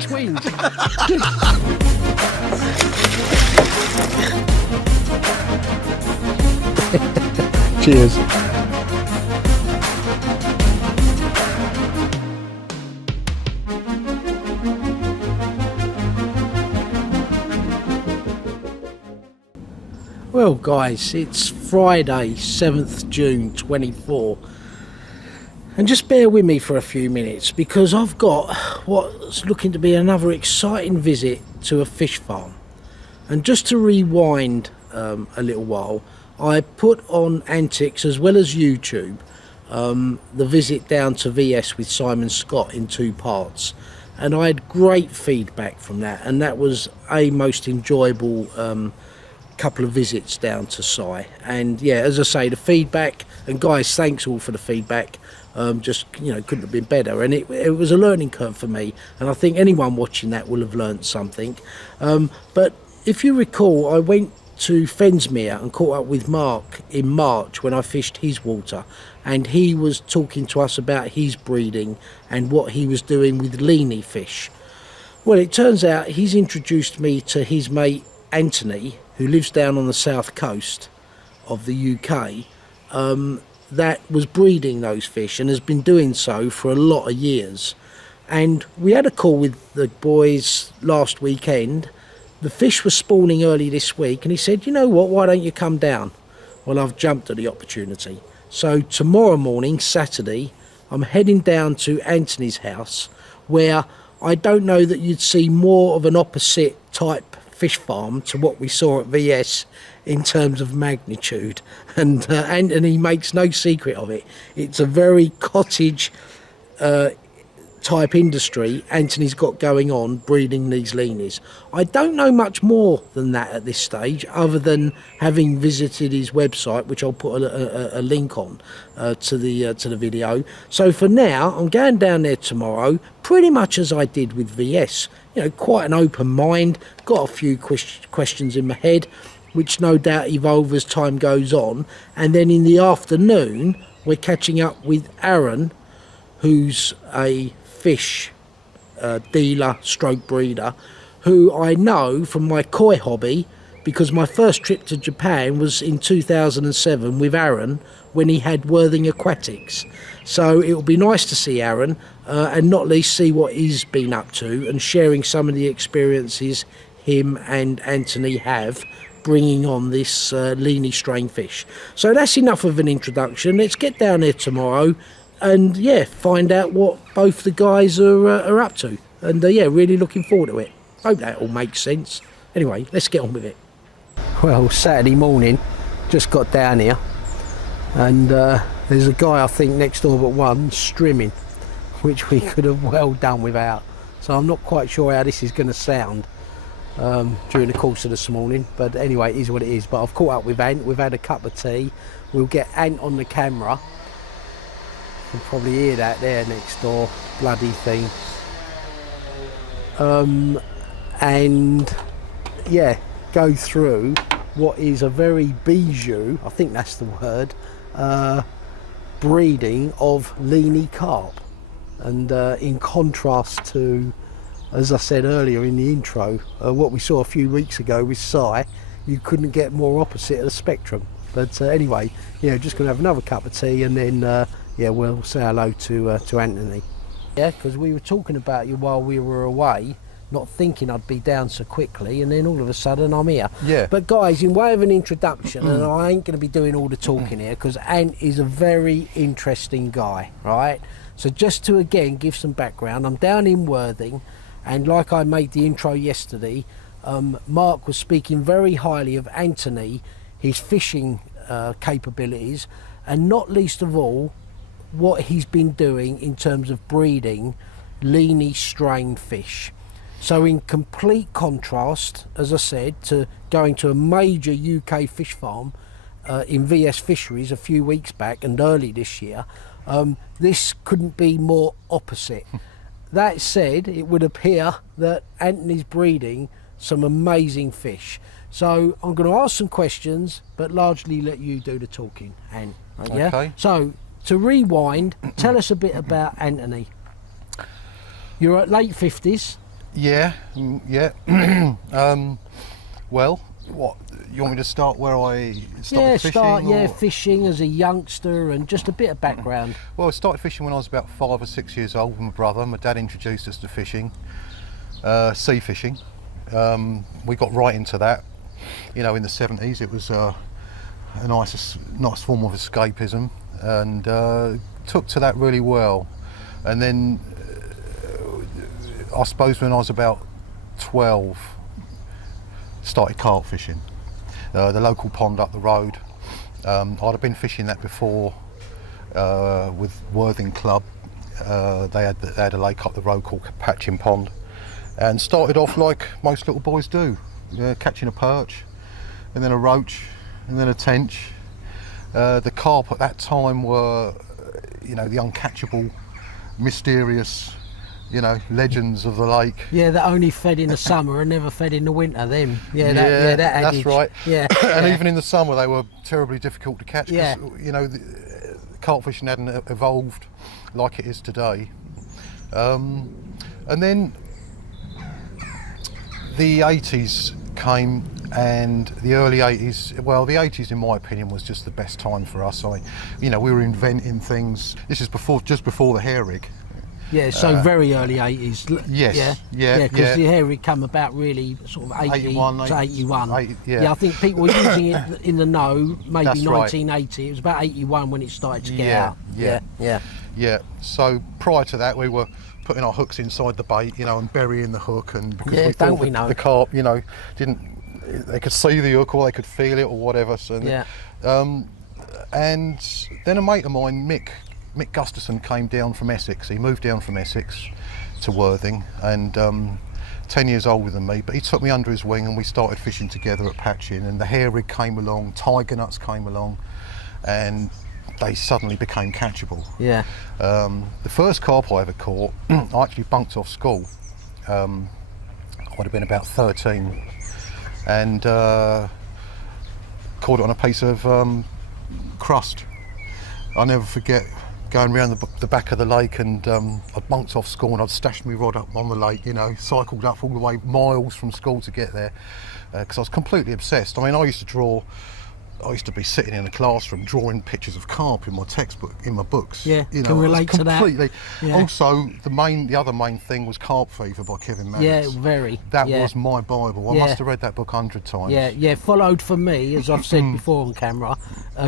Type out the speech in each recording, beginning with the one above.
Twins. Cheers. Well guys, it's Friday 7th June 24, and just bear with me for a few minutes because I've got what's looking to be another exciting visit to a fish farm. And just to rewind a little while, I put on Antics as well as YouTube the visit down to VS with Simon Scott in 2 parts, and I had great feedback from that, and that was a most enjoyable couple of visits down to Si. And yeah, as I say, the feedback, and guys, thanks all for the feedback, just, you know, couldn't have been better, and it was a learning curve for me, and I think anyone watching that will have learnt something. But if you recall, I went to Fensmere and caught up with Mark in March when I fished his water, and he was talking to us about his breeding and what he was doing with Leney fish. Well, it turns out he's introduced me to his mate Antony, who lives down on the south coast of the UK, that was breeding those fish and has been doing so for a lot of years. And we had a call with the boys last weekend. The fish were spawning early this week, and he said, you know what, why don't you come down? Well, I've jumped at the opportunity. So tomorrow morning, Saturday, I'm heading down to Antony's house, where I don't know that you'd see more of an opposite type fish farm to what we saw at VS in terms of magnitude. And Antony makes no secret of it. It's a very cottage type industry Antony's got going on breeding these Leneys. I don't know much more than that at this stage, other than having visited his website, which I'll put a link on to the video. So for now, I'm going down there tomorrow, pretty much as I did with VS. You know, quite an open mind, got a few questions in my head, which no doubt evolve as time goes on. And then in the afternoon, we're catching up with Aaron, who's a fish dealer stroke breeder, who I know from my koi hobby, because my first trip to Japan was in 2007 with Aaron when he had Worthing Aquatics. So it will be nice to see Aaron and not least see what he's been up to and sharing some of the experiences him and Antony have bringing on this Leney strain fish. So that's enough of an introduction. Let's get down there tomorrow and yeah, find out what both the guys are up to. And yeah, really looking forward to it. Hope that all makes sense. Anyway, let's get on with it. Well, Saturday morning, just got down here, and there's a guy I think next door but one strimming, which we could have well done without. So I'm not quite sure how this is going to sound during the course of this morning, but anyway, it is what it is. But I've caught up with Ant, we've had a cup of tea, we'll get Ant on the camera. You can probably hear that there next door, bloody thing. And yeah, go through what is a very bijou, I think that's the word, breeding of Leney Carp. And in contrast to, as I said earlier in the intro, what we saw a few weeks ago with Si, you couldn't get more opposite of the spectrum. But anyway, you know, just going to have another cup of tea, and then yeah, we'll say hello to Antony. Yeah, because we were talking about you while we were away, not thinking I'd be down so quickly, and then all of a sudden I'm here. Yeah. But guys, in way of an introduction, and I ain't going to be doing all the talking here, because Ant is a very interesting guy, right? So just to again give some background, I'm down in Worthing, and like I made the intro yesterday, Mark was speaking very highly of Antony, his fishing capabilities, and not least of all, what he's been doing in terms of breeding Leney strain fish. So in complete contrast, as I said, to going to a major UK fish farm in VS Fisheries a few weeks back and early this year, this couldn't be more opposite. That said, it would appear that Antony's breeding some amazing fish. So I'm going to ask some questions, but largely let you do the talking, Ant. Yeah? Okay. So to rewind, tell us a bit about Antony. You're at late 50s. Yeah, yeah. Well, what you want me to start where I started fishing? Fishing as a youngster and just a bit of background. Well, I started fishing when I was about 5 or 6 years old with my brother. My dad introduced us to fishing, sea fishing. We got right into that. You know, in the 70s, it was a nice form of escapism, and took to that really well. And then, I suppose when I was about 12, started carp fishing. The local pond up the road. I'd have been fishing that before with Worthing Club. They had a lake up the road called Patching Pond, and started off like most little boys do, catching a perch, and then a roach, and then a tench. The carp at that time were, you know, the uncatchable, mysterious, you know, legends of the lake. Yeah, that only fed in the summer and never fed in the winter. Them, that adage. That's right. Yeah, and even in the summer they were terribly difficult to catch. Yeah. You know, carp fishing hadn't evolved like it is today. And then the 80s came, and the early 80s, well, the 80s in my opinion was just the best time for us. We were inventing things. This is just before the hair rig. Yeah, so very early 80s. Yes, because the hair rig come about really sort of 81 to 81. I think people were using it in the know, maybe That's 1980. Right. It was about 81 when it started to get out. Yeah. So prior to that, we were putting our hooks inside the bait, you know, and burying the hook, and because we thought the carp, you know, they could see the hook or they could feel it or whatever. So and then a mate of mine, Mick Gustafson, came down from Essex. He moved down from Essex to Worthing, and 10 years older than me, but he took me under his wing and we started fishing together at Patching, and the hair rig came along, tiger nuts came along, and they suddenly became catchable. Yeah. The first carp I ever caught, I actually bunked off school. I would have been about 13, and caught it on a piece of crust. I'll never forget going around the back of the lake, and I'd bunked off school and I'd stashed my rod up on the lake, you know, cycled up all the way miles from school to get there, because I was completely obsessed. I mean, I used to be sitting in a classroom drawing pictures of carp in my textbook, in my books. Yeah, you know, can relate to that. Yeah. Also, the other main thing was Carp Fever by Kevin Maddox. Yeah, very. That was my Bible. I must have read that book 100 times. Yeah. Followed for me, as I've said before on camera,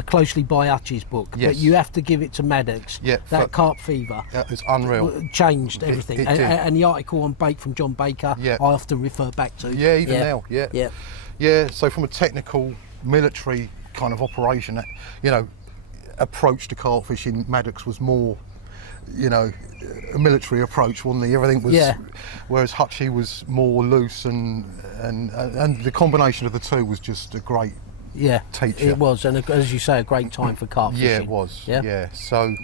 closely by Hutch's book. Yes. But you have to give it to Maddox. Yeah, that Carp Fever. That was unreal. Changed everything. It did. And the article on bait from John Baker, I often refer back to. Yeah, even now. Yeah. Yeah. So from a technical, military kind of operation, you know, approach to carp fishing, Maddox was more, you know, a military approach, wasn't he? Everything was, whereas Hutchie was more loose, and the combination of the two was just a great teacher. It was, and as you say, a great time for carp fishing. Yeah, it was. Yeah. So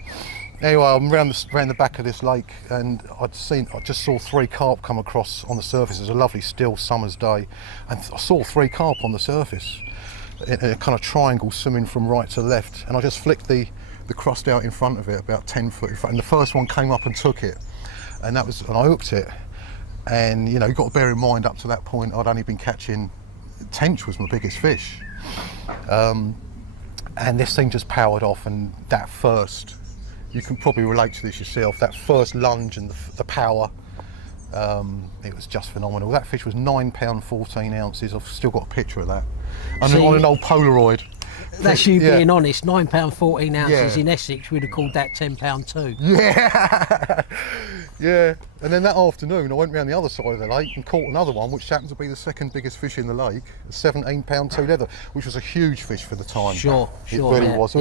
anyway, I'm around the back of this lake, and I just saw 3 carp come across on the surface. It was a lovely still summer's day, and I saw 3 carp on the surface in a kind of triangle swimming from right to left, and I just flicked the crust out in front of it, about 10 foot in front, and the first one came up and took it, and I hooked it. And you know, you've got to bear in mind, up to that point I'd only been catching tench, was my biggest fish, and this thing just powered off. And that first, you can probably relate to this yourself, that first lunge and the power, it was just phenomenal. That fish was £9 14 ounces. I've still got a picture of that on an old Polaroid. That's you being honest. £9 14 ounces in Essex, we'd have called that £10 too. Yeah. And then that afternoon I went round the other side of the lake and caught another one, which happened to be the second biggest fish in the lake, a 17-pound 2 leather, which was a huge fish for the time. Sure. It really was. There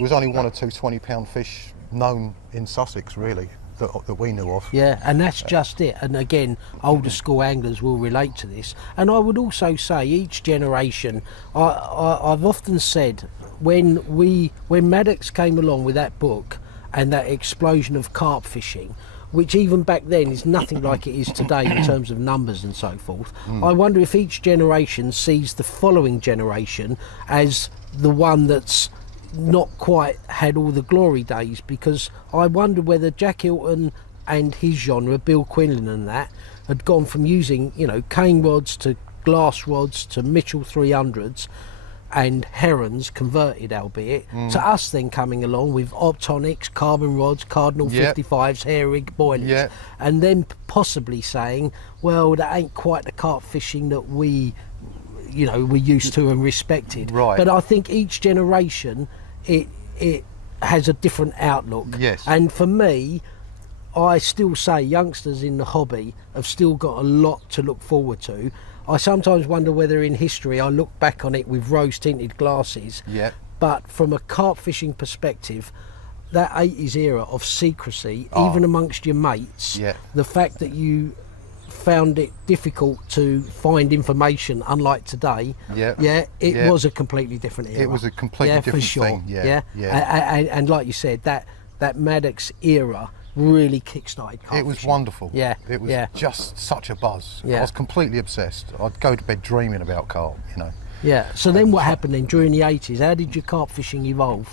was only 1 or 2 20-pound fish known in Sussex, really, that we knew of. Yeah, and that's just it. And again, older school anglers will relate to this. And I would also say each generation, I've often said, when Maddox came along with that book and that explosion of carp fishing, which even back then is nothing like it is today in terms of numbers and so forth, I wonder if each generation sees the following generation as the one that's not quite had all the glory days, because I wonder whether Jack Hilton and his genre, Bill Quinlan and that, had gone from using, you know, cane rods to glass rods to Mitchell 300s and herons, converted albeit, to us then coming along with optonics, carbon rods, Cardinal 55s, hair rig boilers, and then possibly saying, well, that ain't quite the carp fishing that we, you know, we're used to and respected. Right. But I think each generation, it has a different outlook. Yes. And for me, I still say youngsters in the hobby have still got a lot to look forward to. I sometimes wonder whether in history I look back on it with rose-tinted glasses. Yeah. But from a carp fishing perspective, that 80s era of secrecy, even amongst your mates, the fact that you found it difficult to find information, unlike today, it was a completely different era. It was a completely different for sure. thing. And like you said, that Maddox era really kick-started carp It was fishing. wonderful. Yeah. It was just such a buzz. Yeah. I was completely obsessed. I'd go to bed dreaming about carp, you know. Yeah. So then what happened then during the 80s? How did your carp fishing evolve?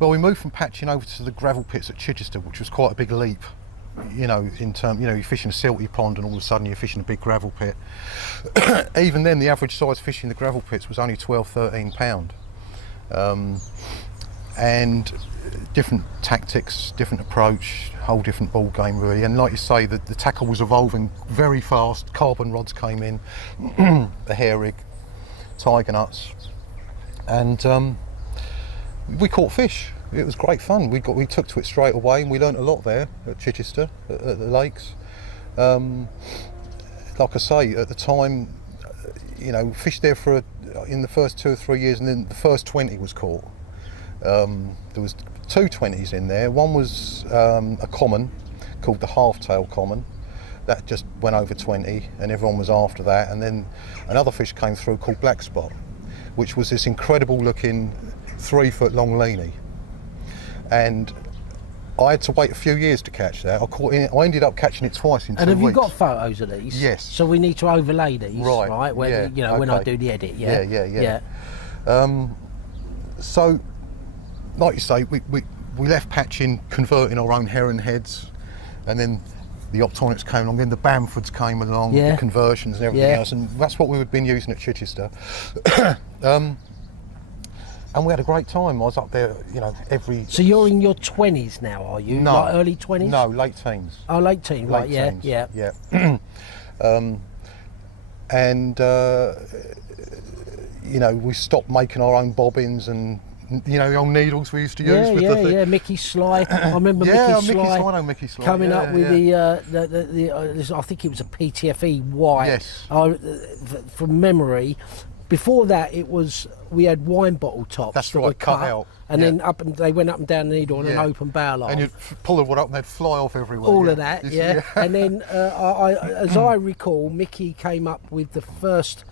Well, we moved from patching over to the gravel pits at Chichester, which was quite a big leap. You know, in terms, you know, you're fishing a silty pond and all of a sudden you're fishing a big gravel pit. Even then, the average size fish in the gravel pits was only 12, 13 pound. And different tactics, different approach, whole different ball game really. And like you say, the tackle was evolving very fast. Carbon rods came in, the hair rig, tiger nuts, and we caught fish. It was great fun. We took to it straight away, and we learnt a lot there at Chichester, at the lakes. Like I say, at the time, you know, fished there in the first 2 or 3 years, and then the first 20 was caught. There was 2 20s in there. One was a common called the half-tail common. That just went over 20, and everyone was after that. And then another fish came through called black spot, which was this incredible looking 3 foot long Leney. And I had to wait a few years to catch that. I ended up catching it twice in 2 weeks. And have you got photos of these? Yes. So we need to overlay these, right? Where, you know, when I okay. do the edit, Yeah. So, like you say, we left patching, converting our own heron heads, and then the optonics came along, then the Bamfords came along, the conversions and everything else, and that's what we've been using at Chichester. And we had a great time. I was up there, you know, So you're in your 20s now, are you? No. Like early 20s? No, late teens. Oh, late teens, right, Late teens. yeah. And, you know, we stopped making our own bobbins and, you know, the old needles we used to use with the thing. Yeah, Mickey Sly. I remember Yeah, Mickey Sly. I know Mickey Sly. Coming up with the I think it was a PTFE white. Yes. From memory. Before that, we had wine bottle tops. That's that right, were cut out. and then they went up and down the needle on an open barrel arm. And you'd pull the one up and they'd fly off everywhere. All of that, yeah. And then, as I recall, Mickey came up with the first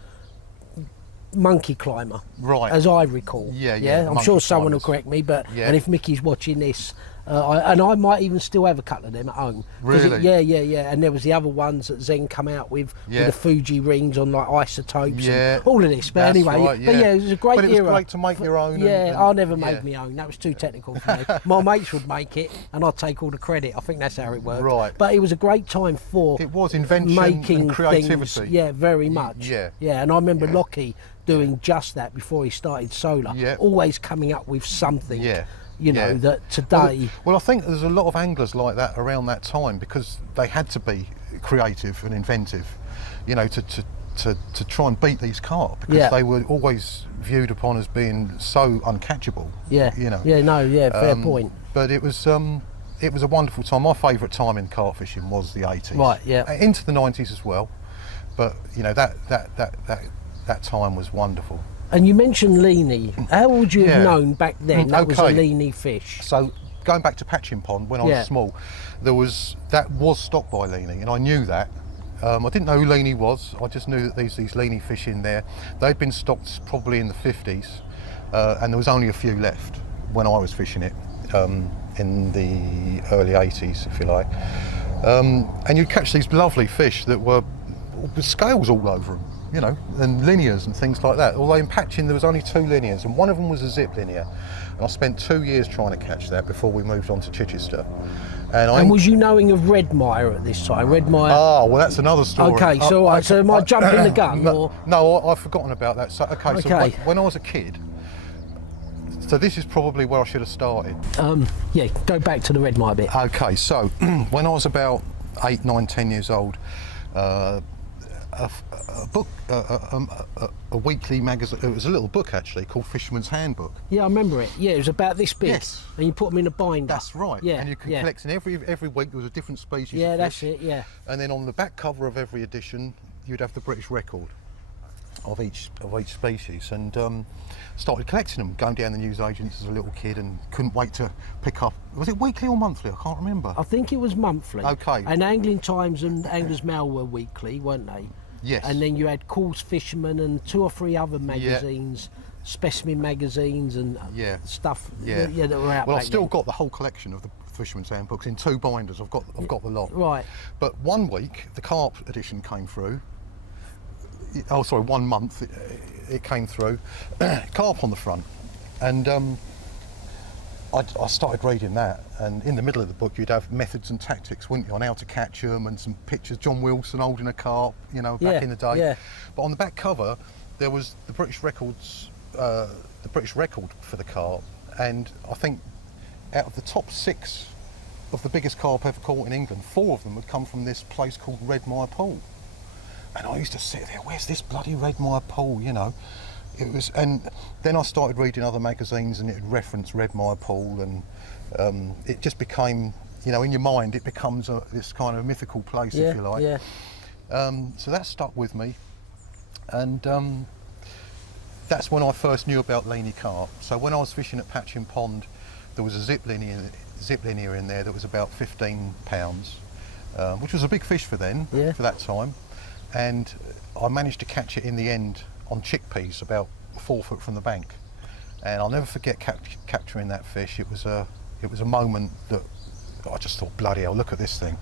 monkey climber. Right. As I recall. Yeah. I'm sure someone will climbers. correct me, but and if Mickey's watching this, I might even still have a couple of them at home. Really? Yeah. And there was the other ones that Zen come out with the Fuji rings on like isotopes and all of this. But That's anyway, right, but it was a great but it was era. great to make your own. Yeah, I never made my own. That was too technical for me. My mates would make it, and I'd take all the credit. I think that's how it worked. Right. But it was a great time for It was invention making and creativity. things. Yeah, very much. Yeah. And I remember Lockie doing just that before he started solar. Yeah. Always coming up with something. Yeah. You know, that today... Well, I think there's a lot of anglers like that around that time because they had to be creative and inventive, you know, to try and beat these carp because they were always viewed upon as being so uncatchable. Yeah. You know. Fair point. But it was a wonderful time. My favourite time in carp fishing was the 80s. Right, yeah. Into the 90s as well. But, you know, that time was wonderful. And you mentioned Leney. How would you have known back then that was a Leney fish? So going back to Patching Pond when I was small, that was stocked by Leney, and I knew that. I didn't know who Leney was. I just knew that these Leney fish in there. They'd been stocked probably in the 50s, and there was only a few left when I was fishing it in the early 80s, if you like. And you'd catch these lovely fish that were with scales all over them. You know, and linears and things like that. Although in patching there was only 2 linears, and one of them was a zip linear. And I spent 2 years trying to catch that before we moved on to Chichester. And was you knowing of Redmire at this time? Redmire. Oh, well, that's another story. Okay, so so am I jumping the gun? No, I've forgotten about that. So, okay. Okay. So when I was a kid, so this is probably where I should have started. Yeah, go back to the Redmire bit. Okay, so when I was about 8, 9, 10 years old, a book, a weekly magazine. It was a little book actually called Fisherman's Handbook. Yeah, I remember it. Yeah, it was about this big. Yes. And you put them in a binder. That's right. Yeah. And you can collect in every week. There was a different species. Yeah, of that's fish. it. Yeah. And then on the back cover of every edition, you'd have the British record of each species, and started collecting them. Going down the newsagents as a little kid, and couldn't wait to pick up. Was it weekly or monthly? I can't remember. I think it was monthly. Okay. And Angling Times and Anglers Mail were weekly, weren't they? Yes. And then you had Course Fisherman and 2 or 3 other magazines, specimen magazines and stuff. Yeah. That were out. Well, I've back still then. got the whole collection of the Fisherman's Handbooks in 2 binders. I've got the lot. Right. But one week the carp edition came through. Oh, sorry, 1 month it came through. Carp on the front, and I started reading that, and in the middle of the book you'd have methods and tactics, wouldn't you, on how to catch them, and some pictures, John Wilson holding a carp, you know, back in the day. Yeah. But on the back cover there was the British records, the British record for the carp, and I think out of the top 6 of the biggest carp ever caught in England, 4 of them had come from this place called Redmire Pool. And I used to sit there, where's this bloody Redmire Pool, you know? It was, and then I started reading other magazines, and it referenced Redmire Pool, and it just became, you know, in your mind, it becomes this kind of mythical place, if you like. Yeah. So that stuck with me, and that's when I first knew about Leney Carp. So when I was fishing at Patchin Pond, there was a zip linear in there that was about 15 pounds, which was a big fish for then, for that time. And I managed to catch it in the end on chickpeas about 4 foot from the bank, and I'll never forget capturing that fish. It was a moment that I just thought, bloody hell, look at this thing.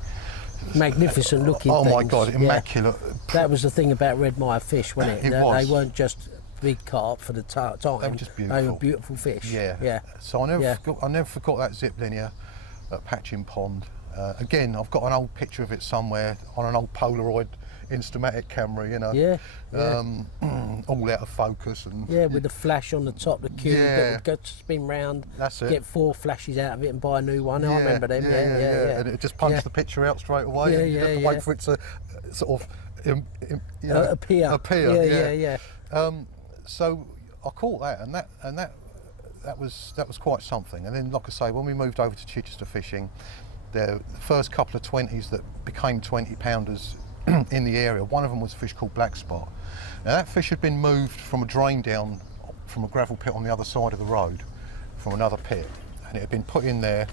Magnificent looking Oh things. my God, immaculate. That was the thing about Redmire fish, wasn't it? It was. They weren't just big carp for the time. They were just beautiful. They were beautiful fish. Yeah. So I never forgot that zip linear at Patchin Pond. Again, I've got an old picture of it somewhere on an old Polaroid Instamatic camera, you know. All out of focus, and with the flash on the top, the cube that would go to spin round. That's it. Get 4 flashes out of it and buy a new one. I remember them. Yeah. And it just punched the picture out straight away. You have to wait for it to sort of appear. Yeah. So I caught that, and that was quite something. And then, like I say, when we moved over to Chichester fishing, the first couple of 20s that became 20 pounders in the area, one of them was a fish called black spot. Now that fish had been moved from a drain down from a gravel pit on the other side of the road, from another pit, and it had been put in there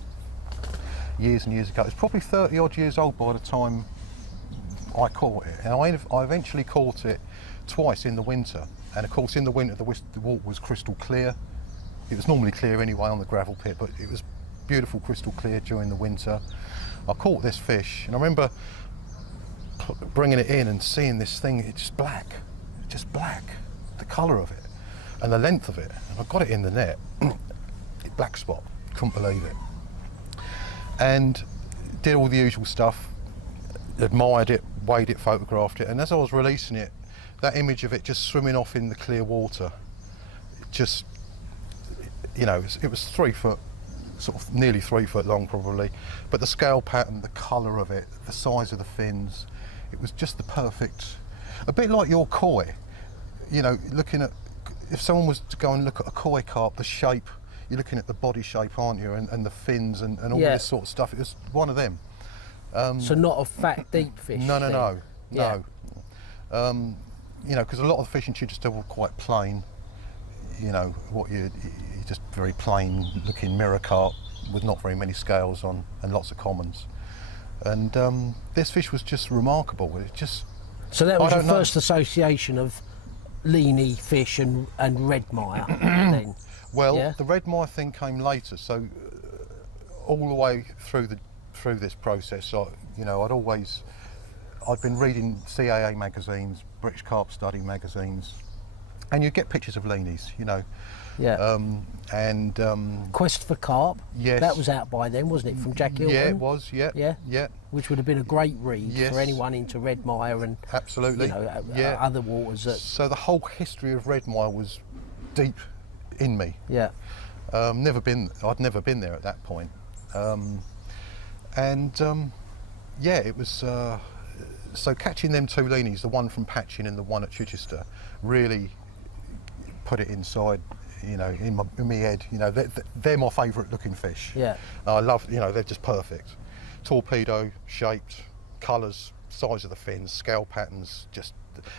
years and years ago. It was probably 30 odd years old by the time I caught it, and I eventually caught it twice in the winter. And of course in the winter the water was crystal clear. It was normally clear anyway on the gravel pit, but it was beautiful crystal clear during the winter. I caught this fish, and I remember bringing it in and seeing this thing, it's just black, the colour of it and the length of it. And I got it in the net, black spot, couldn't believe it, and did all the usual stuff, admired it, weighed it, photographed it, and as I was releasing it, that image of it just swimming off in the clear water, just, you know, it was 3 foot, sort of nearly 3 foot long probably, but the scale pattern, the colour of it, the size of the fins, it was just the perfect, a bit like your koi, you know, looking at, if someone was to go and look at a koi carp, the shape, you're looking at the body shape, aren't you, and the fins and all this sort of stuff. It was one of them. So not a fat, deep fish. No. You know, because a lot of the fish in Chichester were quite plain, you know, you just very plain looking mirror carp with not very many scales on and lots of commons. And this fish was just remarkable. It just, so that was your first association of Leney fish and Redmire then? Well, the Redmire thing came later. So all the way through this process, you know, I'd been reading CAA magazines, British Carp Study magazines, and you get pictures of Leneys, you know. Yeah. Quest for Carp. Yes. That was out by then, wasn't it, from Jack Hilton? Yeah, it was. Yeah. Yeah. Yeah. Which would have been a great read Yes. for anyone into Redmire and absolutely, you know, other waters. So the whole history of Redmire was deep in me. Yeah. I'd never been there at that point. Yeah, it was. So catching them two Leneys, the one from Patching and the one at Chichester, really put it inside. You know, in my head, you know, they're my favourite looking fish. Yeah. I love, you know, they're just perfect. Torpedo shaped, colours, size of the fins, scale patterns, just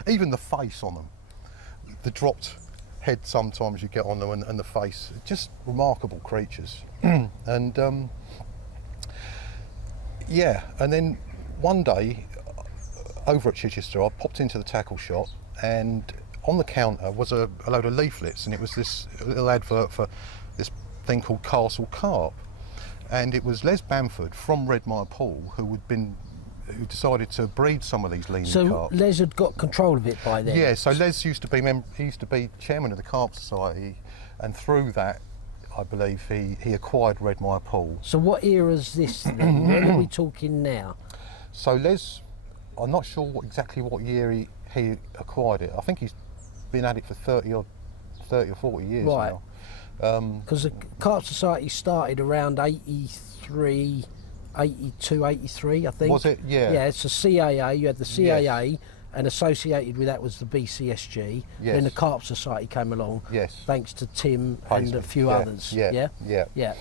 even the face on them. The dropped head sometimes you get on them and the face, just remarkable creatures. And yeah, and then one day over at Chichester, I popped into the tackle shop and on the counter was a load of leaflets, and it was this little advert for this thing called Castle Carp, and it was Les Bamford from Redmire Pool who decided to breed some of these Leney carp. So Les had got control of it by then. Yeah, so Les used to be chairman of the Carp Society, and through that, I believe he acquired Redmire Pool. So what era is this then? When are we talking now? So Les, I'm not sure exactly what year he acquired it. I think he's been at it for 30 or 40 years right. now. Because the Carp Society started around 83, 82, 83, I think. Was it? Yeah. Yeah, it's a CAA. You had the CAA, Yes. and associated with that was the BCSG. Yes. Then the Carp Society came along. Yes. Thanks to Tim Paisley. and a few Yeah. others. Yeah. Yeah. Yeah. Yeah.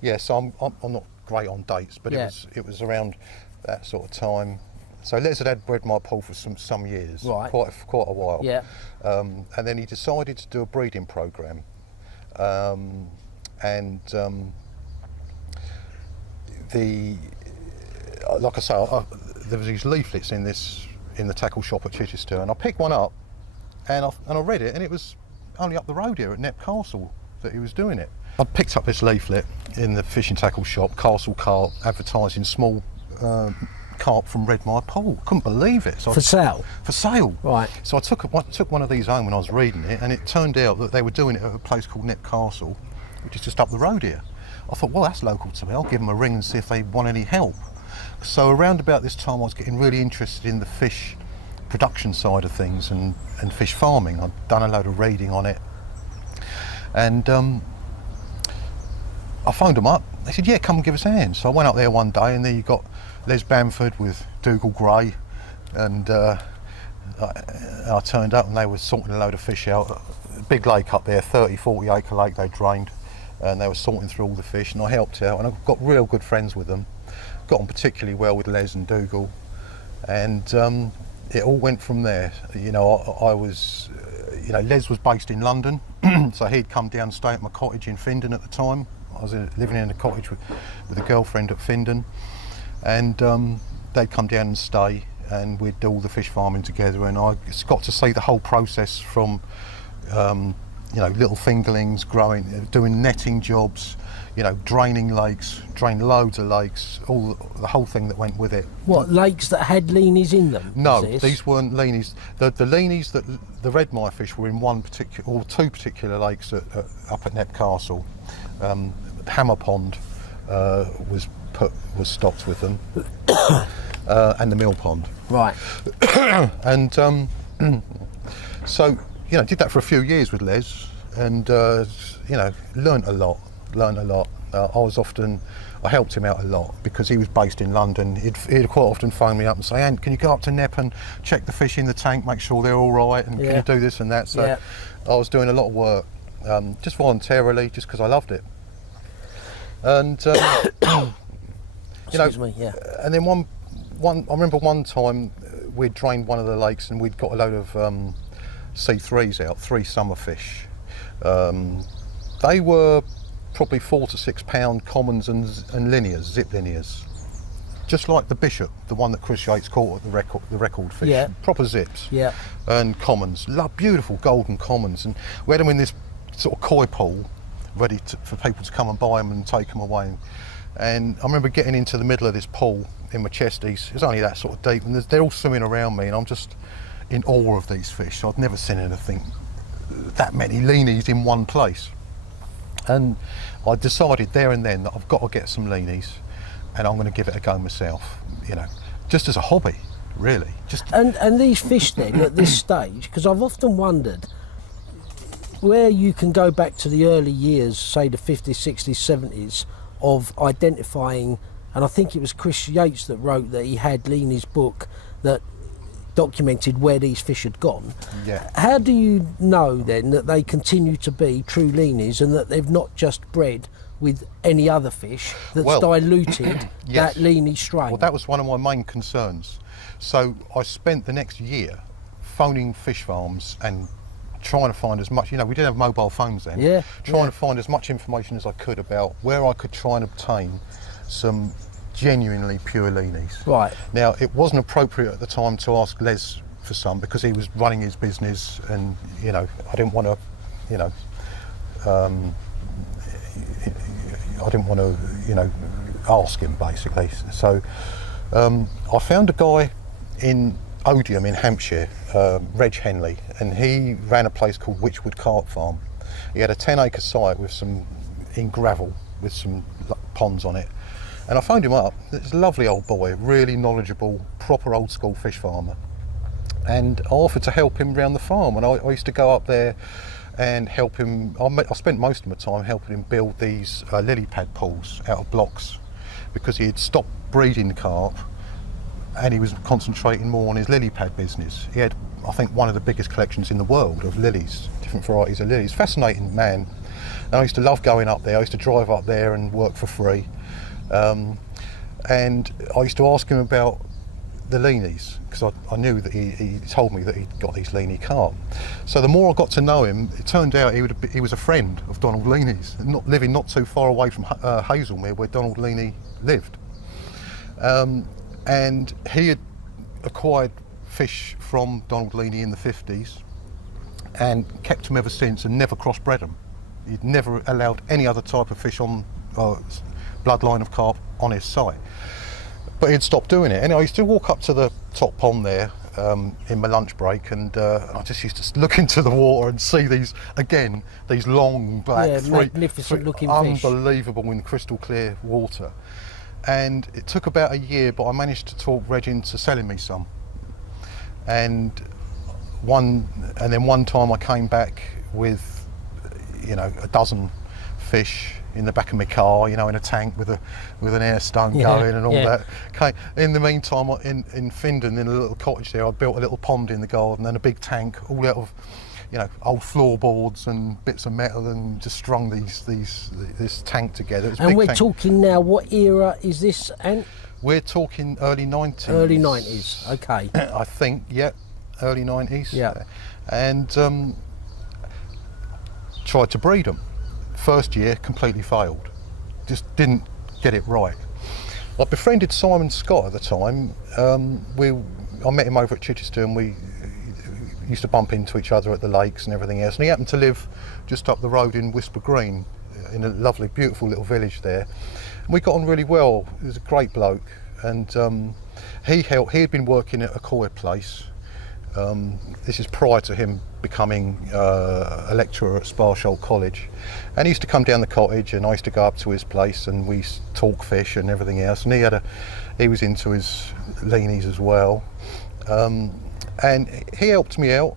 Yeah. So I'm not great on dates, but Yeah. it was around that sort of time. So Les had Redmire Pool for some years, Right. quite a while. Yeah. And then he decided to do a breeding program, like I say, there was these leaflets in the tackle shop at Chichester, and I picked one up, and I read it, and it was only up the road here at Nep Castle that he was doing it. I picked up this leaflet in the fishing tackle shop, Castle Carp, advertising small carp from Redmire Pool. Couldn't believe it. So For sale? For sale. Right. So I took one of these home when I was reading it, and it turned out that they were doing it at a place called Nep Castle, which is just up the road here. I thought, well, that's local to me. I'll give them a ring and see if they want any help. So around about this time, I was getting really interested in the fish production side of things and fish farming. I'd done a load of reading on it, and I phoned them up. They said, yeah, come and give us a hand. So I went up there one day, and there you got Les Bamford with Dougal Gray, and I turned up and they were sorting a load of fish out. A big lake up there, 40 acre lake they drained, and they were sorting through all the fish, and I helped out, and I got real good friends with them. Got on particularly well with Les and Dougal, and it all went from there. You know, I was, you know, Les was based in London, so he'd come down and stay at my cottage in Findon at the time. I was living in a cottage with a girlfriend at Findon, and they'd come down and stay, and we'd do all the fish farming together, and I got to see the whole process from you know, little fingerlings growing, doing netting jobs, you know, draining lakes, drained loads of lakes, the whole thing that went with it. What, lakes that had Leneys in them? No, these weren't Leneys. The Leneys that the Redmire fish were in one particular, or two particular lakes up at Nep Castle. Hammer Pond was stocked with them, and the Mill Pond. Right. And so, you know, did that for a few years with Les, and you know, learnt a lot. I helped him out a lot because he was based in London. He'd quite often phone me up and say, Ant, can you go up to Nep and check the fish in the tank, make sure they're all right, and can you do this and that? So I was doing a lot of work, just voluntarily, just because I loved it. And you know, and then one, I remember one time we'd drained one of the lakes and we'd got a load of C3s out, 3 summer fish. They were probably 4 to 6 pound commons and linears, zip linears, just like the Bishop, the one that Chris Yates caught at the record fish, proper zips, and commons, beautiful golden commons, and we had them in this sort of koi pool, ready for people to come and buy them and take them away. And I remember getting into the middle of this pool in my chesties. It was only that sort of deep, and they're all swimming around me, and I'm just in awe of these fish. I'd never seen anything that many Lenies in one place. And I decided there and then that I've got to get some Lenies, and I'm going to give it a go myself, you know, just as a hobby, really. And these fish then, at this stage, because I've often wondered where you can go back to the early years, say the 50s, 60s, 70s, of identifying, and I think it was Chris Yates that wrote that he had Lenie's book that documented where these fish had gone. Yeah. How do you know then that they continue to be true Lenies and that they've not just bred with any other fish that's diluted yes. that Leney strain? Well, that was one of my main concerns. So I spent the next year phoning fish farms and trying to find as much, you know, we didn't have mobile phones then, trying to find as much information as I could about where I could try and obtain some genuinely pure Lenies. Right. Now, it wasn't appropriate at the time to ask Les for some because he was running his business, and you know, I didn't want to, you know, ask him basically. So I found a guy in Odium in Hampshire, Reg Henley, and he ran a place called Witchwood Carp Farm. He had a 10-acre site with some in gravel with some ponds on it. And I phoned him up. This lovely old boy, really knowledgeable, proper old school fish farmer. And I offered to help him around the farm. And I used to go up there and help him. I spent most of my time helping him build these lily pad pools out of blocks, because he had stopped breeding carp and he was concentrating more on his lily pad business. He had, I think, one of the biggest collections in the world of lilies, different varieties of lilies. Fascinating man. And I used to love going up there. I used to drive up there and work for free. And I used to ask him about the Lenies, because I knew that he told me that he'd got these Leney Carp. So the more I got to know him, it turned out he was a friend of Donald Leney's, living not too far away from Hazelmere, where Donald Leney lived. And he had acquired fish from Donald Leney in the 50s and kept them ever since, and never crossbred them. He'd never allowed any other type of fish on bloodline of carp on his site, but he'd stopped doing it. And I used to walk up to the top pond there in my lunch break, and I just used to look into the water and see these long black, magnificent looking fish, unbelievable in crystal clear water. And it took about a year, but I managed to talk Reg into selling me some. And then one time I came back with, you know, a dozen fish in the back of my car, you know, in a tank with an air stone going and all that. Okay. In the meantime, in Findon, in a little cottage there, I built a little pond in the garden and a big tank, all out of, you know, old floorboards and bits of metal, and just strung this tank together. And we're talking now, what era is this, Ant? We're talking early 90s. Early 90s, okay. I think, yeah, early 90s. Yeah. And tried to breed them. First year, completely failed. Just didn't get it right. I befriended Simon Scott at the time. I met him over at Chichester, and we used to bump into each other at the lakes and everything else. And he happened to live just up the road in Whisper Green, in a lovely, beautiful little village there. And we got on really well. He was a great bloke. And he had been working at a koi place. This is prior to him becoming a lecturer at Sparsholt College. And he used to come down the cottage, and I used to go up to his place, and we talk fish and everything else. And he was into his Lenies as well. And he helped me out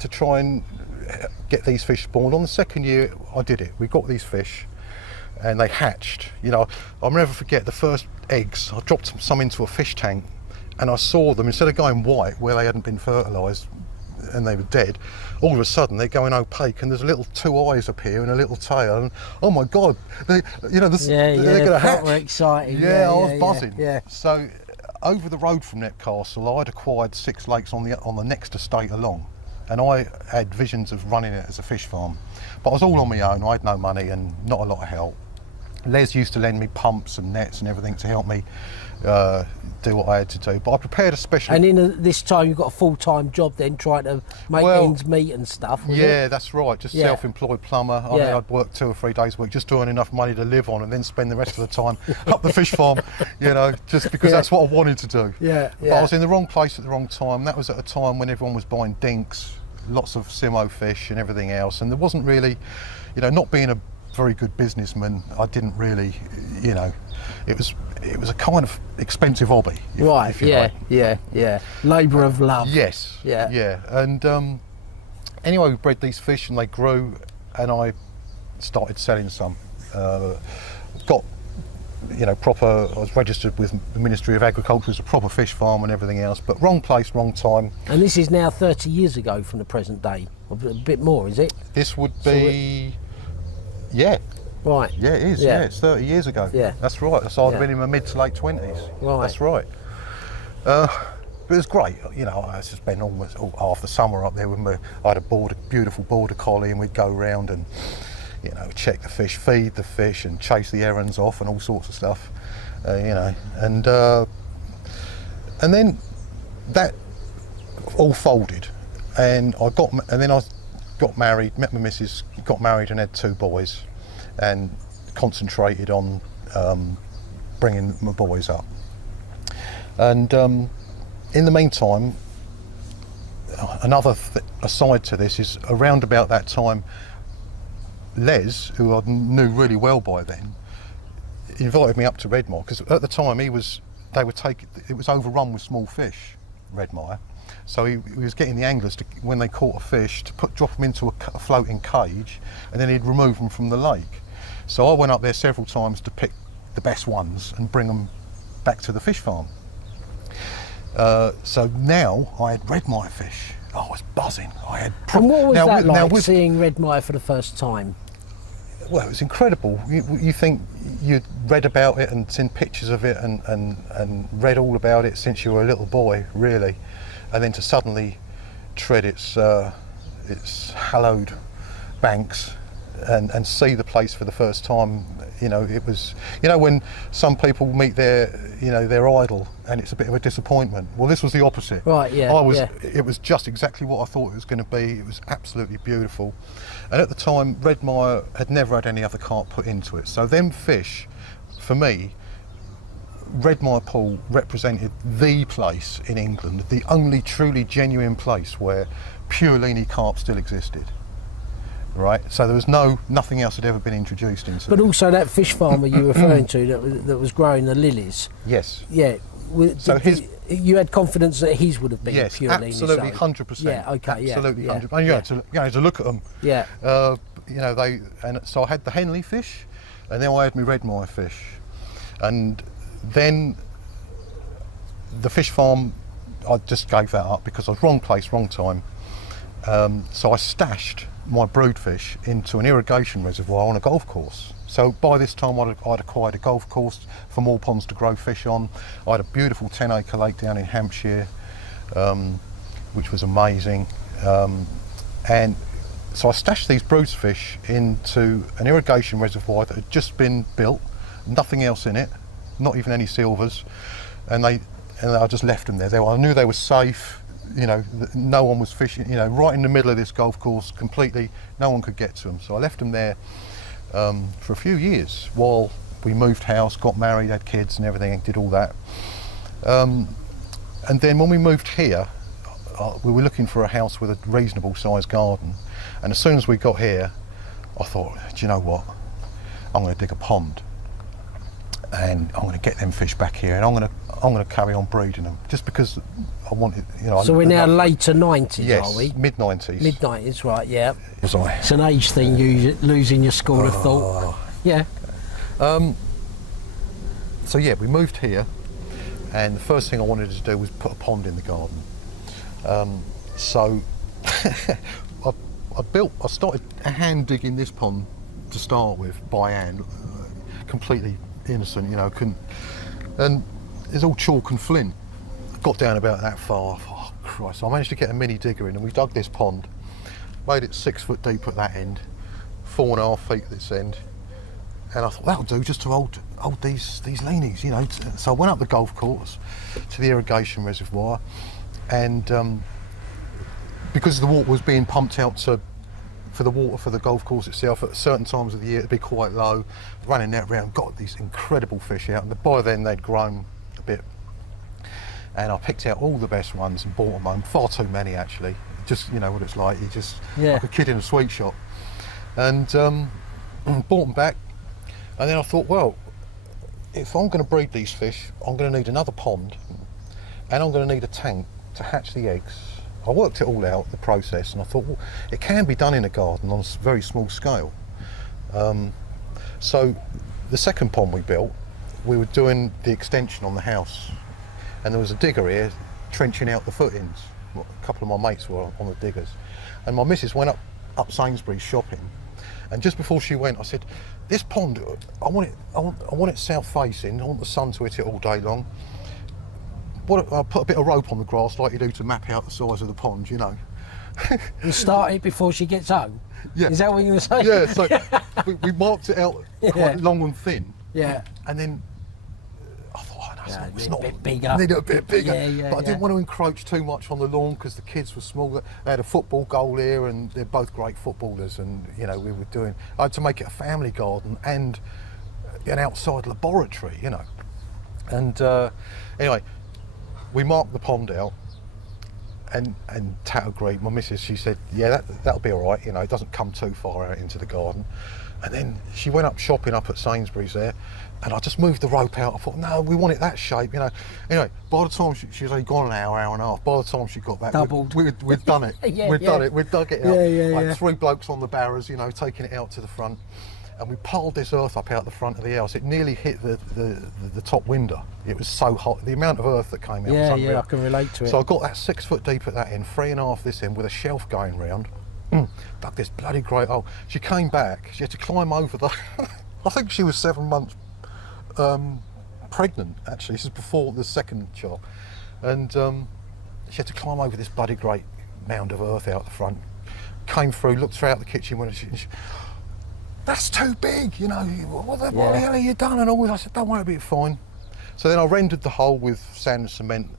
to try and get these fish spawned. On the second year, I did it. We got these fish, and they hatched. You know, I'll never forget the first eggs. I dropped some into a fish tank, and I saw them, instead of going white where they hadn't been fertilised and they were dead, all of a sudden they're going opaque, and there's little two eyes appear and a little tail, and oh my God, they're going to hatch. Exciting. Yeah, I was buzzing. Yeah. So over the road from Netcastle, I'd acquired 6 lakes on the next estate along, and I had visions of running it as a fish farm. But I was all on my own. I had no money and not a lot of help. Les used to lend me pumps and nets and everything to help me do what I had to do. But I prepared a special... And in this time you've got a full-time job then, trying to make ends meet and stuff, was Yeah, it? That's right. Just self-employed plumber. I mean, I'd work 2 or 3 days a week just to earn enough money to live on, and then spend the rest of the time up the fish farm, you know, just because that's what I wanted to do. Yeah, But I was in the wrong place at the wrong time. That was at a time when everyone was buying dinks lots of simo fish and everything else, and there wasn't really, not being a very good businessman, I didn't really, it was a kind of expensive hobby. Right, if you like. yeah. Labour of love. Yes. Yeah. And anyway, we bred these fish and they grew, and I started selling some. Got, proper, I was registered with the Ministry of Agriculture as a proper fish farm and everything else, but wrong place, wrong time. And this is now 30 years ago from the present day, a bit more, is it? This would be, yeah. Right. Yeah, it is, yeah, it's 30 years ago. Yeah. That's right, so I'd have been in my mid to late 20s. Right. That's right. But it was great, I used to spend almost half the summer up there with I had a beautiful border collie, and we'd go around and, check the fish, feed the fish, and chase the errands off and all sorts of stuff, and then that all folded, and then I got married, met my missus, got married and had 2 boys, and concentrated on bringing my boys up. And in the meantime, another aside to this is around about that time, Les, who I knew really well by then, invited me up to Redmire, because at the time it was overrun with small fish, Redmire. So he was getting the anglers to, when they caught a fish, to drop them into a floating cage, and then he'd remove them from the lake. So I went up there several times to pick the best ones and bring them back to the fish farm. So now I had Redmire fish. I was buzzing. And what was that like, seeing Redmire for the first time? Well, it was incredible. You think you'd read about it and seen pictures of it and read all about it since you were a little boy, really, and then to suddenly tread its hallowed banks and see the place for the first time. It was, when some people meet their idol and it's a bit of a disappointment. Well, this was the opposite. Right, yeah. It was just exactly what I thought it was going to be. It was absolutely beautiful. And at the time, Redmire had never had any other carp put into it. So them fish, for me, Redmire Pool represented the place in England, the only truly genuine place where pure Leney Carp still existed. Right, so there was nothing else had ever been introduced into. But also that fish farmer you were referring to that was growing the lilies. Yes. Yeah. So you had confidence that his would have been pure Leney. Absolutely, 100%. Yeah. Okay. Absolutely, yeah. 100%. And you had to look at them. Yeah. So I had the Henley fish, and then I had my Redmire fish, and then the fish farm, I just gave that up because I was wrong place, wrong time. So I stashed my broodfish into an irrigation reservoir on a golf course. So by this time I'd acquired a golf course for more ponds to grow fish on. I had a beautiful 10-acre lake down in Hampshire, which was amazing. And so I stashed these broodfish into an irrigation reservoir that had just been built, nothing else in it, not even any silvers, and I just left them there. I knew they were safe. No one was fishing, right in the middle of this golf course, completely, no one could get to them. So I left them there for a few years while we moved house, got married, had kids and everything, did all that. And then when we moved here, we were looking for a house with a reasonable sized garden. And as soon as we got here, I thought, do you know what? I'm going to dig a pond. And I'm going to get them fish back here, and I'm going to carry on breeding them, just because I wanted, So we're now later 90s, yes, are we? mid 90s. Mid 90s, right? Yeah. Was I? It's an age thing, losing your school of thought. Yeah. So yeah, we moved here, and the first thing I wanted to do was put a pond in the garden. So I started hand digging this pond to start with by hand, completely innocent, couldn't, and it's all chalk and flint. Got down about that far. Oh Christ! I managed to get a mini digger in, and we dug this pond, made it 6 foot deep at that end, 4.5 feet at this end, and I thought that'll do just to hold these lenies, So I went up the golf course to the irrigation reservoir, and because the water was being pumped out for the water for the golf course itself at certain times of the year, it'd be quite low. Running that around, got these incredible fish out, and by then they'd grown a bit. and I picked out all the best ones and bought them home. Far too many, actually. Just, you know what it's like. You just like a kid in a sweet shop. And bought them back. And then I thought, well, if I'm going to breed these fish, I'm going to need another pond, and I'm going to need a tank to hatch the eggs. I worked it all out, the process, and I thought, well, it can be done in a garden on a very small scale. So the second pond we built, we were doing the extension on the house, and there was a digger here trenching out the footings. A couple of my mates were on the diggers, and my missus went up Sainsbury's shopping, and just before she went, I said, this pond, I want it south facing. I want the sun to hit it all day long. I'll put a bit of rope on the grass like you do to map out the size of the pond, you know. You start it before she gets home? Yeah. Is that what you're going to say? Yeah, so we marked it out quite long and thin. Yeah. And then I thought, it's not a bit bigger. Need it a bit bigger. Yeah, but I didn't want to encroach too much on the lawn because the kids were small. They had a football goal here, and they're both great footballers. And you know, I had to make it a family garden and an outside laboratory, you know. And anyway, we marked the pond out, and Tat agreed. My missus, she said, yeah, that'll be all right. You know, it doesn't come too far out into the garden. And then she went up shopping up at Sainsbury's there, and I just moved the rope out. I thought, no, we want it that shape, you know. Anyway, by the time she was only gone an hour and a half, by the time she got back, we'd done it. Done it. We'd dug it out. Three blokes on the barrows, you know, taking it out to the front. And we piled this earth up out the front of the house. It nearly hit the top window. It was so hot. The amount of earth that came out was unreal. Yeah, I can relate to it. So I got that 6 foot deep at that end, 3.5 this end, with a shelf going round. Dug this bloody great hole. She came back. She had to climb over the. I think she was 7 months pregnant. Actually, this is before the second child, and she had to climb over this bloody great mound of earth out the front. Came through, looked throughout the kitchen window. She, that's too big, you know. What the hell have you done? And all. I said, don't worry, it'll be fine. So then I rendered the hole with sand and cement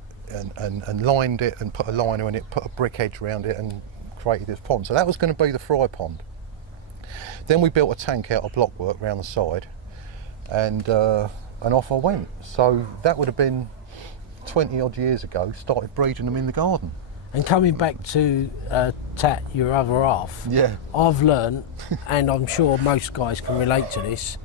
and lined it and put a liner in it, put a brick edge around it, and created this pond. So that was going to be the fry pond. Then we built a tank out of blockwork round the side, and off I went. So that would have been 20 odd years ago. Started breeding them in the garden. And coming back to Tat, your other half, I've learned, and I'm sure most guys can relate to this,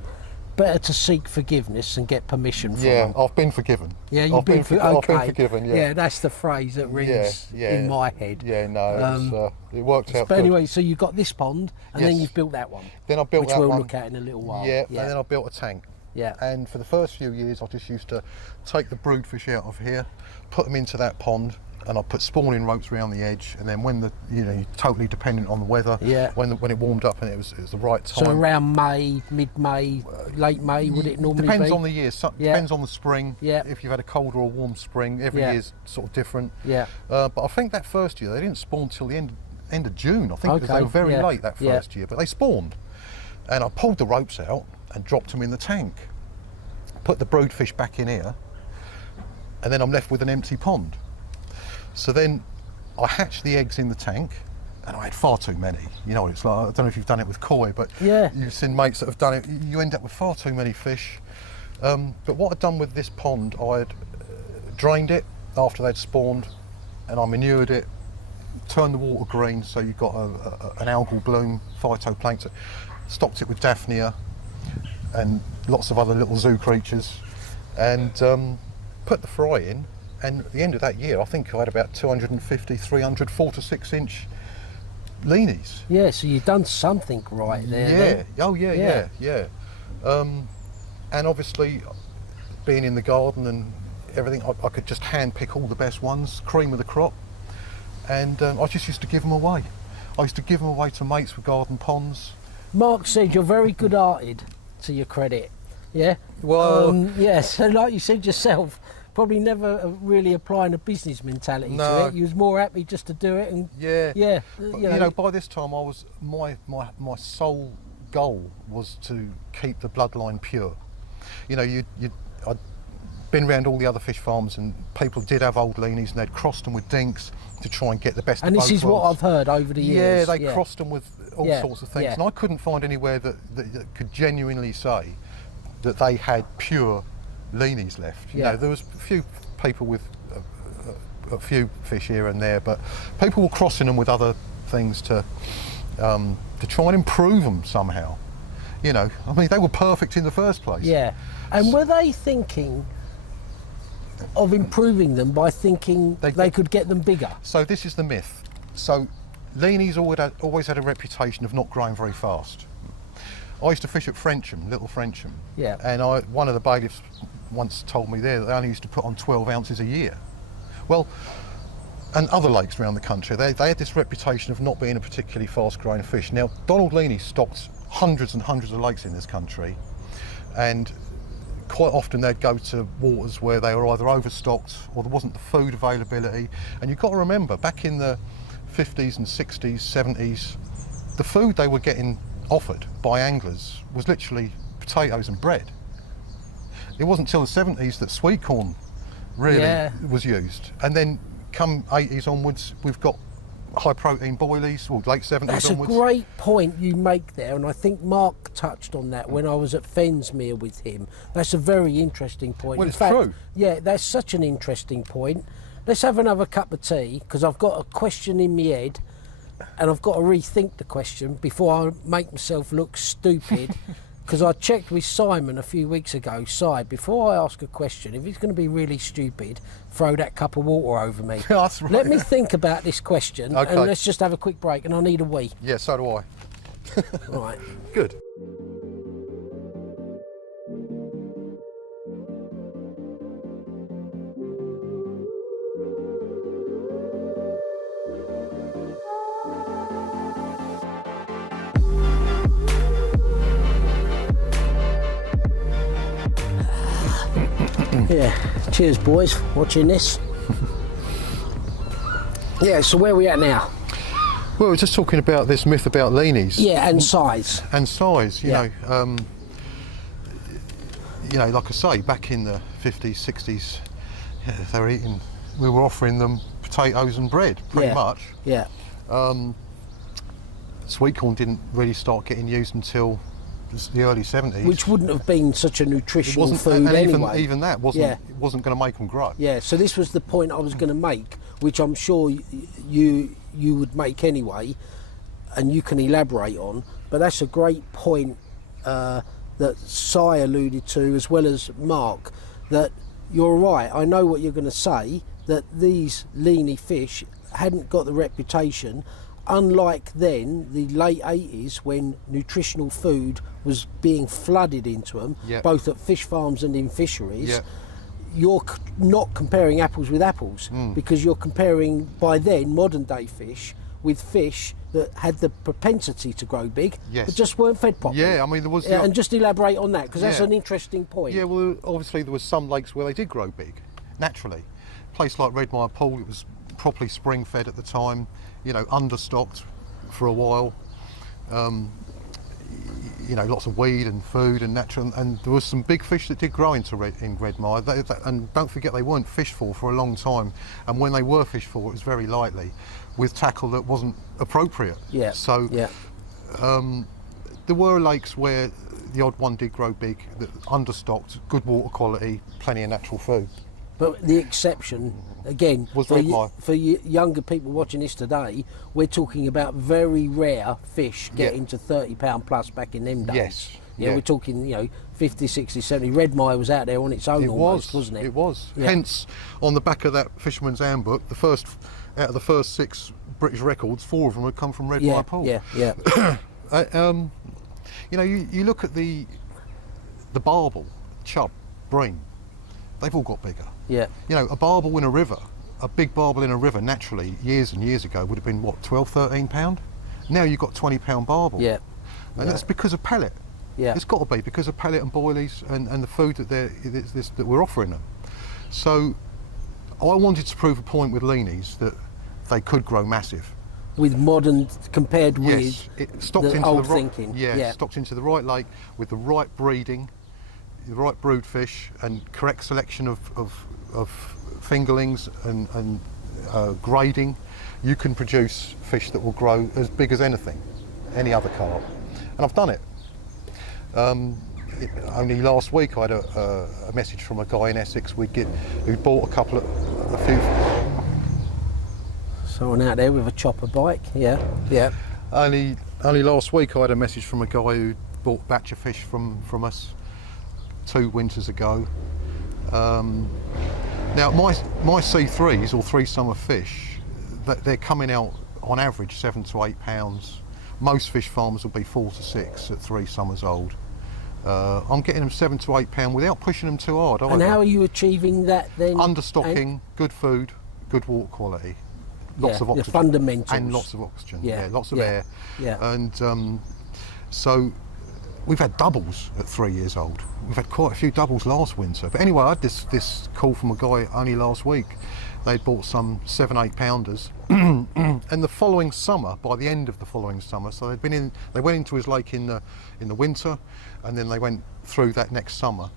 better to seek forgiveness and get permission from them. I've been forgiven. Yeah, I've been forgiven, yeah. Yeah, that's the phrase that rings in my head. Yeah, no, it worked out But good. anyway, so you've got this pond, and then you've built that one. Then I built which that we'll one. look at in a little while. Yeah, and then I built a tank. Yeah. And for the first few years, I just used to take the brood fish out of here, put them into that pond, and I put spawning ropes around the edge. And then when you're totally dependent on the weather. Yeah. When it warmed up and it was the right time. So around May, mid-May, late May, would it normally depends be? on the year. Depends on the spring. Yeah. If you've had a cold or a warm spring, every year's sort of different. Yeah. But I think that first year they didn't spawn till the end of June. I think they were very late that first year, but they spawned. And I pulled the ropes out and dropped them in the tank. Put the brood fish back in here, and then I'm left with an empty pond. So then I hatched the eggs in the tank, and I had far too many. You know what it's like. I don't know if you've done it with koi, but you've seen mates that have done it. You end up with far too many fish. But what I'd done with this pond, I had drained it after they'd spawned, and I manured it, turned the water green so you've got an algal bloom, phytoplankton, stocked it with daphnia and lots of other little zoo creatures, and put the fry in. And at the end of that year, I think I had about 250, 300 4 to 6 inch Lenies. Yeah, so you've done something right there. Yeah. And obviously, being in the garden and everything, I could just hand pick all the best ones, cream of the crop, and I just used to give them away. I used to give them away to mates with garden ponds. Mark said you're very good-hearted, to your credit. Yeah? Well... so like you said yourself, probably never really applying a business mentality to it. You was more happy just to do it. And But, by this time, I was my sole goal was to keep the bloodline pure. I'd been around all the other fish farms, and people did have old Lenies, and they'd crossed them with dinks to try and get the best. And of this both is what worlds. I've heard over the years. Yeah, they crossed them with all sorts of things, and I couldn't find anywhere that could genuinely say that they had pure Lenies left. You know, there was a few people with few fish here and there, but people were crossing them with other things to try and improve them somehow. You know, I mean, they were perfect in the first place. Yeah. And were they thinking of improving them by thinking they could get them bigger? So this is the myth. So Leney's always had a reputation of not growing very fast. I used to fish at Frensham, Little Frensham. Yeah. And one of the bailiffs once told me there that they only used to put on 12 ounces a year. Well, and other lakes around the country, they had this reputation of not being a particularly fast growing fish. Now, Donald Leney stocked hundreds and hundreds of lakes in this country, and quite often they'd go to waters where they were either overstocked or there wasn't the food availability. And you've got to remember, back in the 50s and 60s, 70s, the food they were getting offered by anglers was literally potatoes and bread. It wasn't until the 70s that sweet corn really was used. And then come 80s onwards, we've got high protein boilies, or late 70s That's onwards. a great point you make there, and I think Mark touched on that when I was at Fensmere with him. That's a very interesting point. Well, in it's fact, true. Yeah, that's such an interesting point. Let's have another cup of tea, because I've got a question in my head, and I've got to rethink the question before I make myself look stupid. Because I checked with Simon a few weeks ago, Si, before I ask a question, if he's going to be really stupid, throw that cup of water over me. That's right. Let me think about this question, Okay. and let's just have a quick break, and I need a wee. Yeah, so do I. Right. Good. Yeah, cheers boys, watching this. Yeah, so where are we at now? Well, we're just talking about this myth about Leney's. Yeah, and size. And size, you Yeah. know, like I say, back in the 50s, 60s, they were eating, we were offering them potatoes and bread, pretty much. Yeah. Sweet corn didn't really start getting used until the early 70s. Which wouldn't have been such a nutritional wasn't, food and anyway. even that wasn't going to make them grow. Yeah, so this was the point I was going to make, which I'm sure you would make anyway, and you can elaborate on. But that's a great point that Si alluded to, as well as Mark, that you're right. I know what you're going to say, that these Leney fish hadn't got the reputation, unlike then, the late 80s, when nutritional food was being flooded into them, both at fish farms and in fisheries. You're not comparing apples with apples, because you're comparing, by then, modern day fish with fish that had the propensity to grow big, but just weren't fed properly. Yeah, I mean, there was... and just elaborate on that, because that's an interesting point. Yeah, well, obviously there was some lakes where they did grow big, naturally. A place like Redmire Pool, it was properly spring fed at the time, you know, understocked for a while. You know, lots of weed and food and natural, and there was some big fish that did grow in Redmire. And don't forget, they weren't fished for a long time, and when they were fished for, it was very lightly, with tackle that wasn't appropriate. Yeah. So there were lakes where the odd one did grow big, that understocked, good water quality, plenty of natural food. But the exception, again, Was for younger people watching this today, we're talking about very rare fish getting to £30 plus back in them days. Yes. Yeah, we're talking, you know, 50, 60, 70. Redmire was out there on its own almost, wasn't it? It was. Yeah. Hence, on the back of that Fisherman's Handbook, out of the first 6 British records, 4 of them had come from Redmire Pool. Yeah. You know, you look at the barbel, chub, bream, they've all got bigger. Yeah. You know, a barbel in a river, a big barbel in a river, naturally, years and years ago, would have been, what, 12, 13 pound? Now you've got 20 pound barbel. Yeah. And that's because of pellet. Yeah. It's got to be because of pellet and boilies and the food that we're offering them. So I wanted to prove a point with Leney's that they could grow massive. With modern, compared Yes, with it stocked the into old the right, thinking. yeah, stocked into the right lake with the right breeding, the right brood fish, and correct selection of fingerlings and grading. You can produce fish that will grow as big as anything, any other carp, and I've done it. Only last week I had a message from a guy in Essex who bought a few Someone out there with a chopper bike. Yeah, yeah. Only last week I had a message from a guy who bought a batch of fish from us 2 winters ago. Now my C3s, or 3 summer fish, they're coming out on average 7 to 8 pounds. Most fish farmers will be 4 to 6 at 3 summers old. I'm getting them 7 to 8 pound without pushing them too hard. And how are you achieving that then? Understocking, good food, good water quality, lots of oxygen, the fundamentals, and lots of oxygen. Yeah, lots of air. Yeah. And so we've had doubles at 3 years old. We've had quite a few doubles last winter. But anyway, I had this call from a guy only last week. They'd bought some 7-8 pounders, and the following summer, by the end of the following summer, so they went into his lake in the winter, and then they went through that next summer.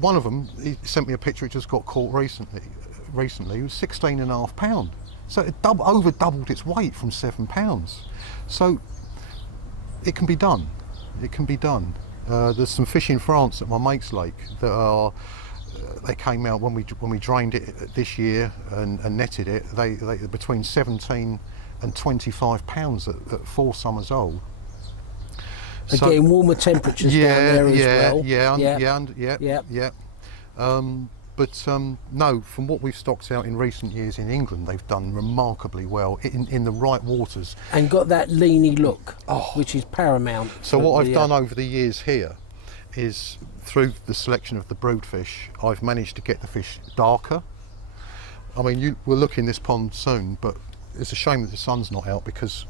One of them, he sent me a picture. It just got caught recently. It was 16.5 pound. So it over doubled its weight from 7 pounds. So it can be done. It can be done. There's some fish in France at my mate's lake that are. They came out when we drained it this year and netted it. They between 17 and 25 pounds at 4 summers old. So, getting warmer temperatures down there as well. But no, from what we've stocked out in recent years in England, they've done remarkably well in the right waters. And got that Leney look, which is paramount. So what I've done over the years here is, through the selection of the brood fish, I've managed to get the fish darker. I mean, we'll look in this pond soon, but it's a shame that the sun's not out, because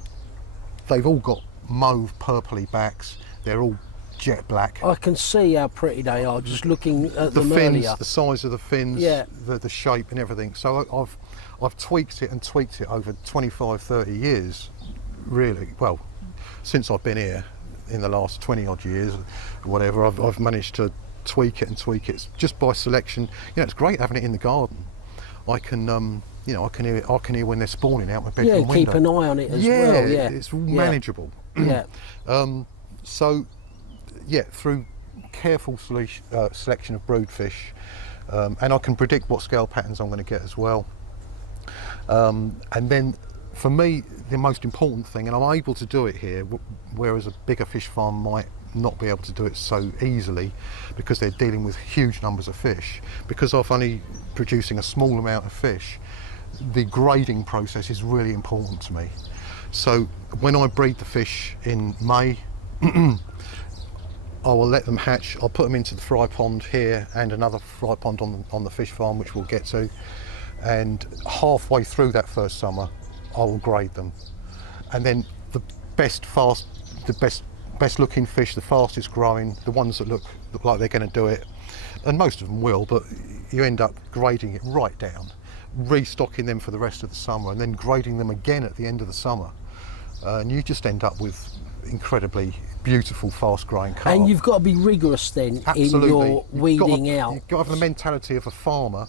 they've all got mauve purpley backs. They're all jet black. I can see how pretty they are just looking at the them fins, earlier. the size of the fins, the shape and everything. So I've tweaked it over 25, 30 years, really. Well, since I've been here, in the last 20 odd years, whatever, I've managed to tweak it just by selection. It's great having it in the garden. I can I can hear when they're spawning out my bedroom window. Keep an eye on it as well. Yeah, it's manageable. So through careful selection of brood fish, and I can predict what scale patterns I'm going to get as well. And then, for me, the most important thing, and I'm able to do it here, whereas a bigger fish farm might not be able to do it so easily, because they're dealing with huge numbers of fish. Because I'm only producing a small amount of fish, the grading process is really important to me. So when I breed the fish in May, I will let them hatch. I'll put them into the fry pond here and another fry pond on the fish farm, which we'll get to. And halfway through that first summer, I will grade them. And then the best looking fish, the fastest growing, the ones that look like they're going to do it, and most of them will, but you end up grading it right down, restocking them for the rest of the summer, and then grading them again at the end of the summer. And you just end up with incredibly beautiful, fast-growing carp. And you've got to be rigorous then. Absolutely. In your weeding out. You've got to have the mentality of a farmer,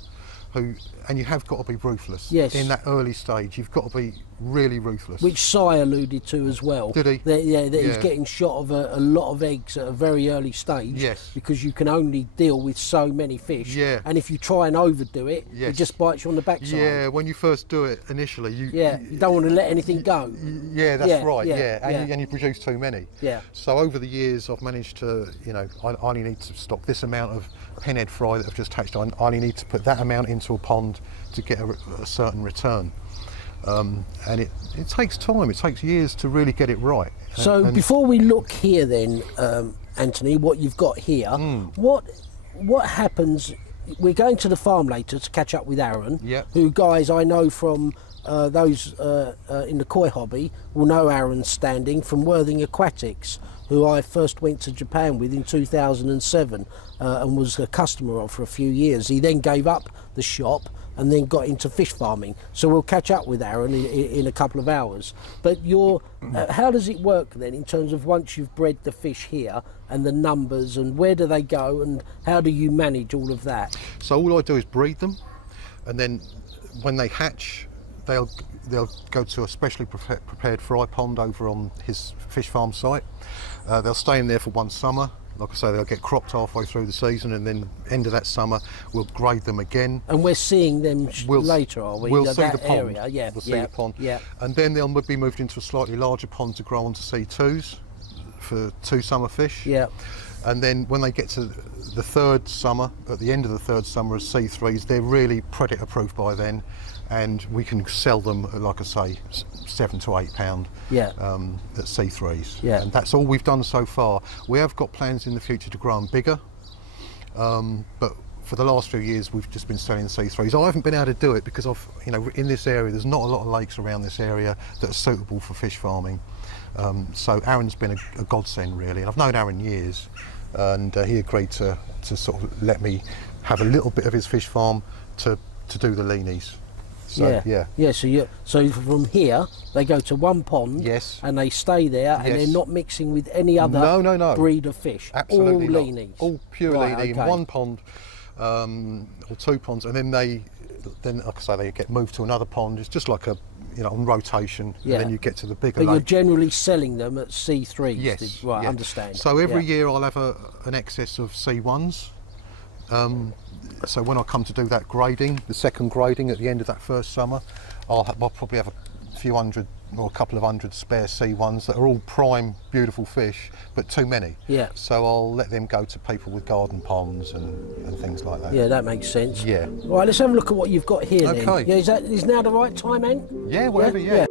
and you have got to be ruthless. Yes. In that early stage, you've got to be really ruthless. Which Si alluded to as well. Did he? That he's getting shot of a lot of eggs at a very early stage. Yes. Because you can only deal with so many fish. Yeah. And if you try and overdo it, it just bites you on the backside. Yeah, when you first do it initially, you don't want to let anything go. Yeah, that's right. And you produce too many. Yeah. So over the years, I've managed to, I only need to stock this amount of pinhead fry that I've just hatched. I only need to put that amount into a pond to get a certain return. And it takes time. It takes years to really get it right. So before we look here, then, Antony, what you've got here, what happens? We're going to the farm later to catch up with Aaron, who, guys, I know from those in the koi hobby will know Aaron Standing from Worthing Aquatics, who I first went to Japan with in 2007 and was a customer of for a few years. He then gave up the shop and then got into fish farming. So we'll catch up with Aaron in a couple of hours. But how does it work then in terms of once you've bred the fish here and the numbers, and where do they go and how do you manage all of that? So all I do is breed them, and then when they hatch, they'll go to a specially prepared fry pond over on his fish farm site. They'll stay in there for one summer. Like I say, they'll get cropped halfway through the season, and then end of that summer we'll grade them again. And we're seeing them later, are we? We'll see That the pond. area, yeah. We'll see the pond. Yeah. And then they'll be moved into a slightly larger pond to grow onto C2s for 2 summer fish. Yeah. And then when they get to the 3rd summer, at the end of the 3rd summer as C3s, they're really predator proof by then, and we can sell them at, like I say, £7 to £8 at C3s. Yeah. And that's all we've done so far. We have got plans in the future to grow them bigger, but for the last few years we've just been selling C3s. I haven't been able to do it because in this area there's not a lot of lakes around this area that are suitable for fish farming. So Aaron's been a godsend really, and I've known Aaron years, and he agreed to sort of let me have a little bit of his fish farm to do the Leneys. So, yeah. So from here they go to one pond. Yes. And they stay there, and they're not mixing with any other no. breed of fish. Absolutely all not. Leneys. All pure Right, Leney okay. in one pond, or 2 ponds, and then like I say, they get moved to another pond. It's just like on rotation, Yeah. and then you get to the bigger But lake. you're generally selling them at C3s. Yes. Right, yeah. understand. So every year I'll have an excess of C1s. So when I come to do that grading, the second grading at the end of that first summer, I'll probably have a few hundred or a couple of hundred spare C1s that are all prime, beautiful fish, but too many. Yeah. So I'll let them go to people with garden ponds and things like that. Yeah, that makes sense. Yeah. Right, let's have a look at what you've got here then. Okay. Yeah, is now the right time, Ant? Yeah, whatever, yeah.